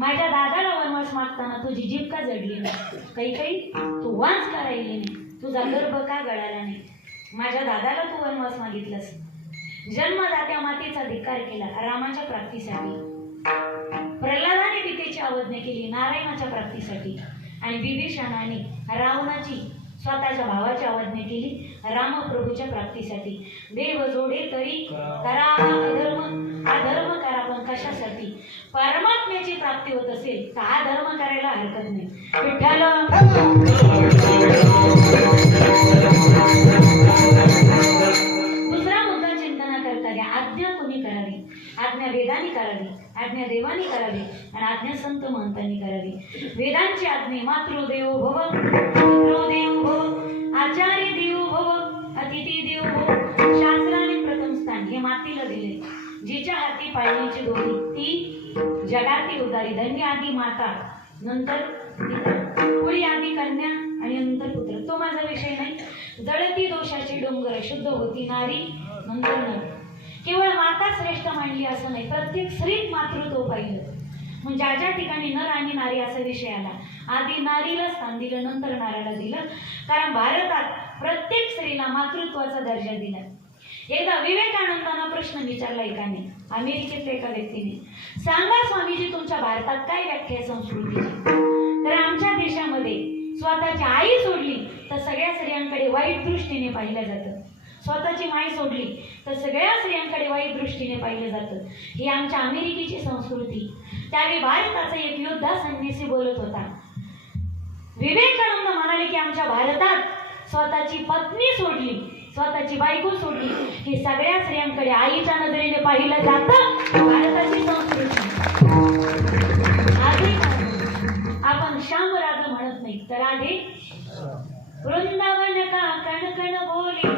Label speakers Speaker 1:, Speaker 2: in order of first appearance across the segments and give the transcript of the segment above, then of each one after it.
Speaker 1: माझ्या दादाला वनवास मागताना तुझी जीभ का जडली नाही? काही काही? तू वांच का राहिली नाही? तुझा गर्भ का गळाला नाही? माझ्या दादाला तू वनवास मागितलंस. जन्मदात्या मातेचा धिक्कार केला रामाच्या प्राप्तीसाठी. प्रल्हादाने पितेची आज्ञा केली नारायणाच्या प्राप्तीसाठी. आणि विभीषणाने रावणाची स्वतःच्या भावाची आवाजने केली. रामप्रभूच्या प्राप्तीसाठी. देव जोडे तरी करा धर्म अधर्म हा धर्म करा पण कशासाठी? परमात्म्याची प्राप्ती होत असेल तर हा धर्म करायला हरकत नाही. विठ्ठल! आज्ञा कोणी करावी आज्ञा वेदाने करावी आज्ञा देवानी करावी आणि आज्ञा संत महंतांनी करावी. वेदांची आज्ञे मातृदेव भव पितृदेव भव आचार्य देव भव अतिथी देव भव. शास्त्राने प्रथम स्थान हे मातीला दिले. जिच्या हाती पाळण्याची दोरी ती जगातील उदारी धन्य आधी माता नंतर पिता कुळी आधी कन्या आणि नंतर पुत्र. तो माझा विषय नाही. जळती दोषाची डोंगर शुद्ध होती नारी नंतर नर. केवळ माता श्रेष्ठ मांडली असं नाही प्रत्येक स्त्रीत मातृत्व पाहिलं. मग ज्या ज्या ठिकाणी नर आणि नारी असा विषय आला आधी नारीला स्थान दिलं नंतर नाराला दिलं. कारण भारतात प्रत्येक स्त्रीला मातृत्वाचा दर्जा दिला. एकदा विवेकानंदांना प्रश्न विचारला एकाने अमेरिकेतल्या एका व्यक्तीने सांगा स्वामीजी तुमच्या भारतात काय व्याख्या आहे संस्कृतीची? तर आमच्या देशामध्ये स्वतःची आई सोडली तर सगळ्या स्त्रियांकडे वाईट दृष्टीने पाहिलं जातं. स्वतःची माय सोडली तर सगळ्या स्त्रियांकडे वाईट दृष्टीने पाहिलं जातं. ही आमच्या अमेरिकेची संस्कृती. त्यावेळी भारताचा एक योद्धा संन्यासी बोलत होता. विवेकानंद म्हणाले की आमच्या भारतात स्वतःची पत्नी सोडली स्वतःची बायको सोडली. ही सगळ्या स्त्रियांकडे आईच्या नजरेने पाहिलं जातं. भारताची संस्कृती. आधी आपण श्याम राग म्हणत नाही. तर आधी वृंदावन का कण कण बोली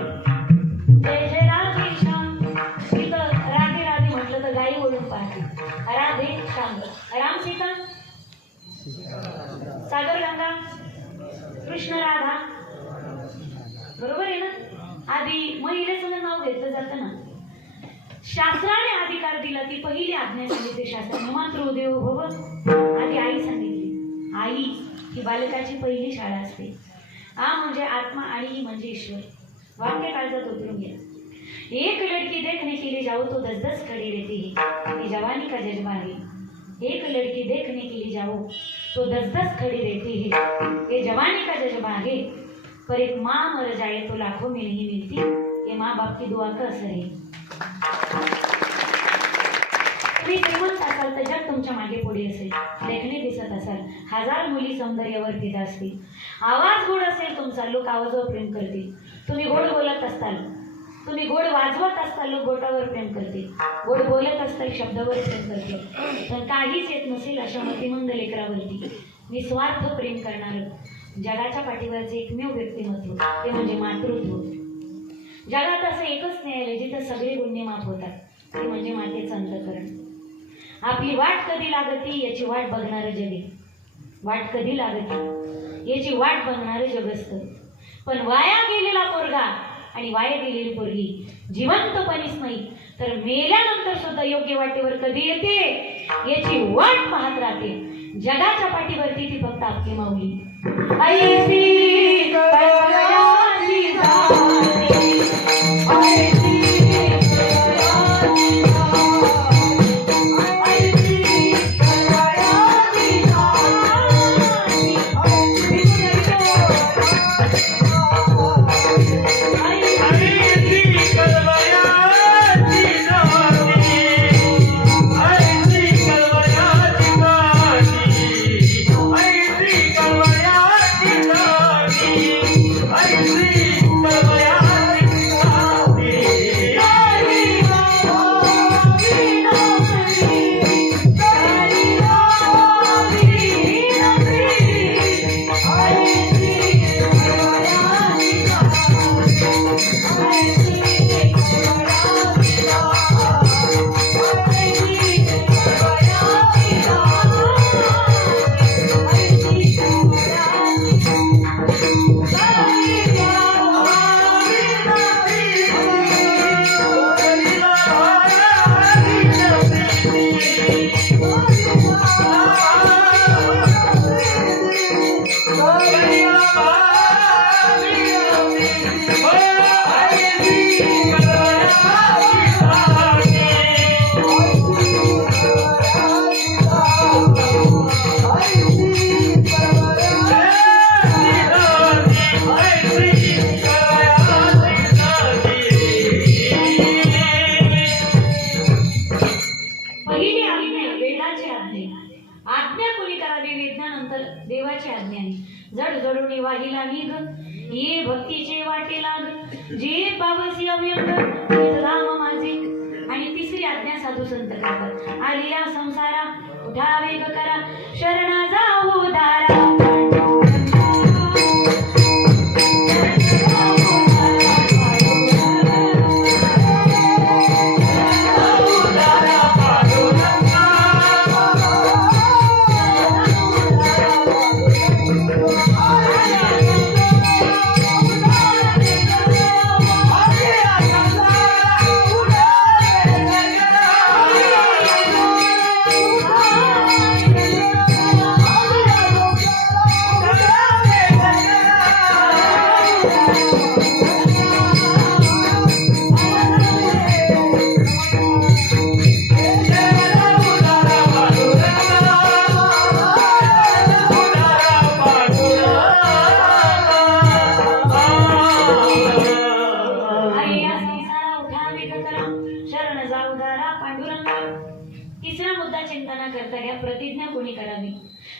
Speaker 1: सागर गंगा कृष्ण राधा. बरोबर आहे ना? आधी महिलेचं नाव घेतलं जातं ना. शास्त्राने अधिकार दिला ती पहिली आज्ञा सांगितली शास्त्राने. मातृदेव भव. आधी आई सांगितली. आई ही बालकाची पहिली शाळा असते. आ म्हणजे आत्मा आणि ही म्हणजे ईश्वर. वाक्य काळजात उतरून घ्या. एक लड़की देखने के लिए जाओ तो दस दस खड़ी रहती है जवानी का जज्बा है एक लड़की देखने के लिए जाओ तो दस दस खड़ी रहती है। ये जवानी का जज्बा है पर एक माँ मर जाए तो लाखों में नहीं मिलती। ये माँ बाप की दुआ का असर है। तुम्ही श्रीमंत असाल तर जग तुमच्या मागे पुढे असेल। देखणे दिसत असाल। हजार मुली सौंदर्यावर फिदा असतील। आवाज गोड असेल तुमचा लोक आवाजावर प्रेम करतील। तुम्ही गोड बोलत असताल तुम्ही गोड वाजवत असताल लोक गोटावर प्रेम करतील. गोड बोलत असताल शब्दावर प्रेम करतील. पण काहीच येत नसेल अशा मतिमंद लेकरावरती निस्वार्थ प्रेम करणारं जगाच्या पाठीवरचे एकमेव व्यक्तिमत्व ते म्हणजे मातृत्व. जगात असं एकच न्यायालय जिथं सगळे गुन्हे माफ होतात. ते म्हणजे मातेचं अंतकरण. आपली वाट कधी लागती याची वाट बघणारं जगे. वाट कधी लागती? याची वाट बघणारं जग असतं पण वाया गेलेला पोरगा आणि वाया गेलेली पोरगी जिवंतपणीच नाही. तर मेल्यानंतर सुद्धा योग्य वाटेवर कधी येते? याची वाट पाहत राहते. जगाच्या पाठीवरती ती फक्त आपली माऊली. भक्तीचे वाटे लाग जी पावसी अव्यंग राम माझे. आणि तिसरी आज्ञा साधू संत करतात संसारा उठा वेग करा. शरणा जाऊ दारा तिसरा मुद्दा चिंताना करता घ्या प्रतिज्ञा कोणी करावी?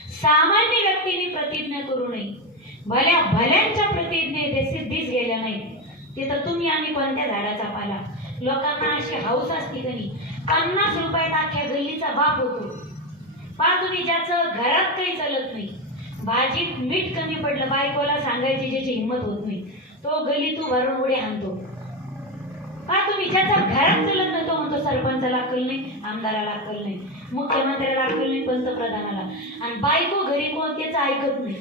Speaker 1: सामान्य व्यक्तीने प्रतिज्ञा करू नये. भल्या भल्यांच्या प्रतिज्ञेत ते सिद्धीच गेल्या नाहीत. तिथं तुम्ही आम्ही कोणत्या झाडाचा पाला लोकांना अशी हौस असते कधी पन्नास रुपयात अख्ख्या गल्लीचा बाप होतो. पा तुम्ही ज्याचं घरात काही चालत नाही. भाजीत मीठ कमी पडलं बायकोला सांगायची ज्याची हिंमत होत नाही. तो गल्ली तू भरून उडे आणतो. हा तुम्ही ज्याचा घरात चलत नाही तो म्हणतो सरपंचाला अक्कल नाही आमदाराला अक्कल नाही मुख्यमंत्र्याला अक्कल नाही पंतप्रधानाला. आणि बायको घरी कोण त्याचं ऐकत नाही.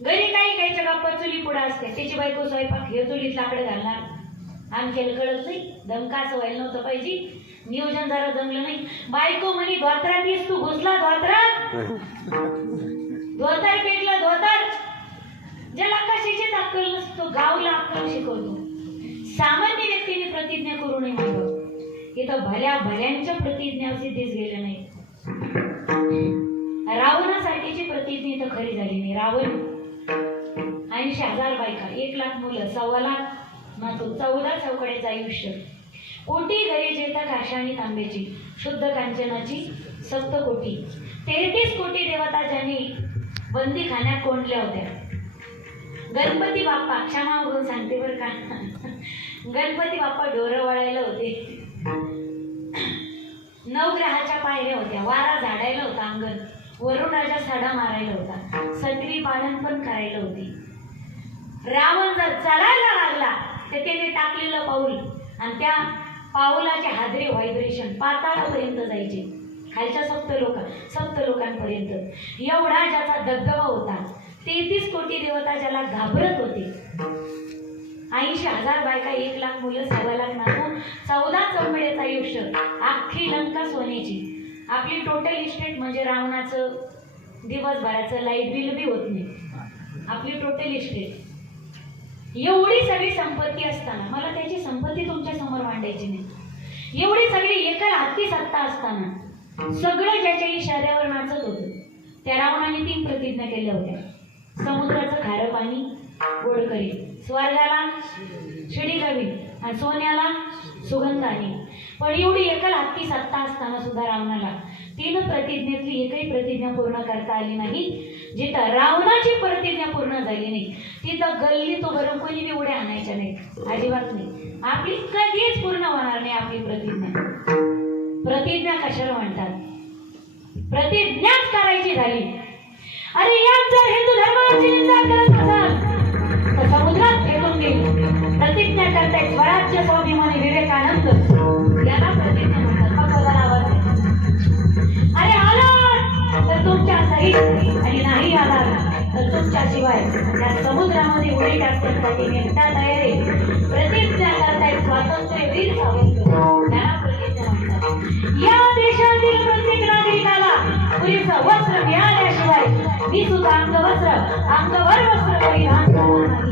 Speaker 1: घरी काही काहीच्या बाप्पा चुली पुढे असते त्याची बायको स्वयंपाक हे चुलीत लाकडं घालणार. आमच्याला कळत नाही. दमका असं व्हायला नव्हतं पाहिजे. नियोजन जरा जमलं नाही. बायको म्हणे धोत्रात येस तू घुसला धोत्रात धोतर पेटलं धोतर. ज्याला कशाचीच अक्कल नसतो गावला अक्कल शिकवतो. सामान्य व्यक्तीने प्रतिज्ञा करू नये मागं इथं भल्या भल्यांच्या प्रतिज्ञा सिद्धीच गेलं नाही रावणासारखीची प्रतिज्ञा इथं खरी झाली नाही. रावण ऐंशी हजार बायका एक लाख मुलं सव्वा लाख मातो चौदा चौकड्याचं आयुष्य. कोटी घरी जेता काशाणी तांब्याची शुद्ध कांचनाची सप्तकोटी तेहतीस कोटी देवता ज्यांनी बंदी खाण्यात कोंडल्या होत्या. गणपती बाप्पा क्षमा म्हणून सांगते बरं का. गणपती बाप्पा डोरं वळायला होते. नवग्रहाच्या पायऱ्या होत्या वारा झाडायला होता अंगण वरुण राजा साडा मारायला होता सत्री पालन पण करायला होती. रावण जर चालायला लागला तर त्याने टाकलेलं पाऊल आणि त्या पाऊलाचे हादरे व्हायब्रेशन पाताळापर्यंत जायचे. खालच्या सप्त लोक सप्त लोकांपर्यंत. एवढा ज्याचा दबदबा होता तेहतीस कोटी देवता ज्याला घाबरत होते. ऐंशी हजार बायका एक लाख मुलं सव्वा लाख नातू चौदा चौकड्याचं आयुष्य. अख्खी लंका सोन्याची. आपली टोटल इस्टेट म्हणजे रावणाचं दिवसभराचं लाइट बिल बी होत नाही. आपली टोटल इस्टेट एवढी सगळी संपत्ती असताना मला त्याची संपत्ती तुमच्यासमोर मांडायची नाही. एवढी सगळी एकल हाती सत्ता असताना सगळं ज्याच्या इशाऱ्यावर नाचत होतं त्या रावणाने तीन प्रतिज्ञा केल्या होत्या. समुद्राचं खारं पाणी गोड करी स्वर्गाला शिडी कवी आणि सोन्याला सुगंधाने. पण एवढी एकल हत्ती सत्ता असताना सुद्धा रावणाला तीन प्रतिज्ञेतली एकही प्रतिज्ञा पूर्ण करता आली नाही. जिथं रावणाची प्रतिज्ञा पूर्ण झाली नाही तिथं गल्ली तो गरम कोणी बी उड्या आणायच्या नाही अजिबात नाही. आपली कधीच पूर्ण होणार नाही आपली प्रतिज्ञा. प्रतिज्ञा कशाला म्हणतात? प्रतिज्ञाच करायची झाली. अरे यात जर हिंदू धर्माची निंदा करत प्रतिज्ञा करताय स्वराज्य स्वाभिमानी विवेकानंद याला प्रतिज्ञा म्हणतात फक्त बघा अरे आला तर तुमच्या सहित आणि नाही आला तर तुमच्या शिवाय त्या समुद्रामध्ये उडी टाकण्यासाठी नेमता तयार आहे प्रतिज्ञा करताय स्वातंत्र्य वीर सावरकर याला प्रतिज्ञा म्हणतात या देशातील प्रत्येक नागरिकाला पुरेसं वस्त्र मिळाल्याशिवाय मी सुद्धा अंगवस्त्र अंगवर वस्त्र परिधान करणार नाही.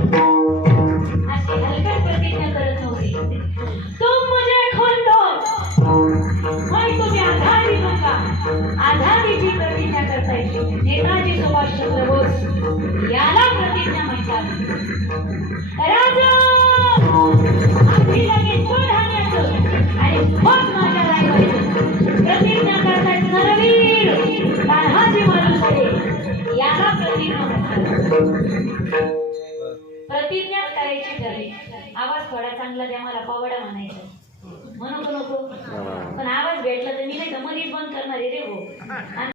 Speaker 1: प्रतिज्ञा करायची ठरली. आवाज थोडा चांगला द्या मला पावडा म्हणायचा म्हणू नको? पण आवाज भेटला तर मी नाही तर मध्येच बंद करणार रे हो.